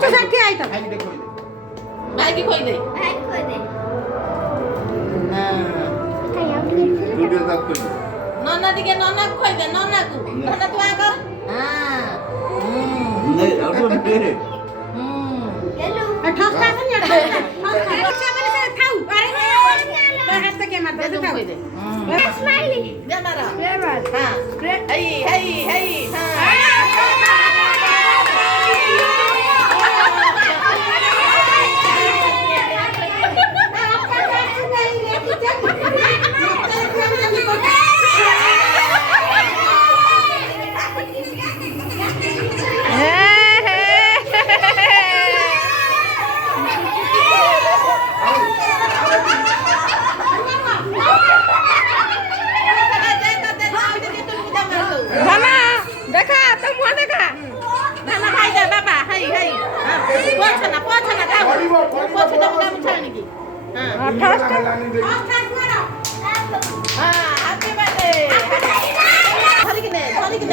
পঞ্চাশ ষাট খেয়ে আইতাম ভাইকে কই দে ননা দিকে ননা কই দে ননা কু ননা তুই আগর হ্যাঁ ঠসটা আছে না ঠসটা মানে খাও আরে তোর হাত থেকে মার দে খাও কই দে স্মাইলি দে মারা ফ্লেভার হ্যাঁ হেই হেই হেই হ্যাঁ দেখা তোর মুখ দেখা নানা ভাই দে বাবা হেই হেই পছনা দাও পছনা দাও ছাড় নাকি হ্যাঁ ঠসটা হ্যাঁ হ্যাপি বার্থডে ধরি কিনে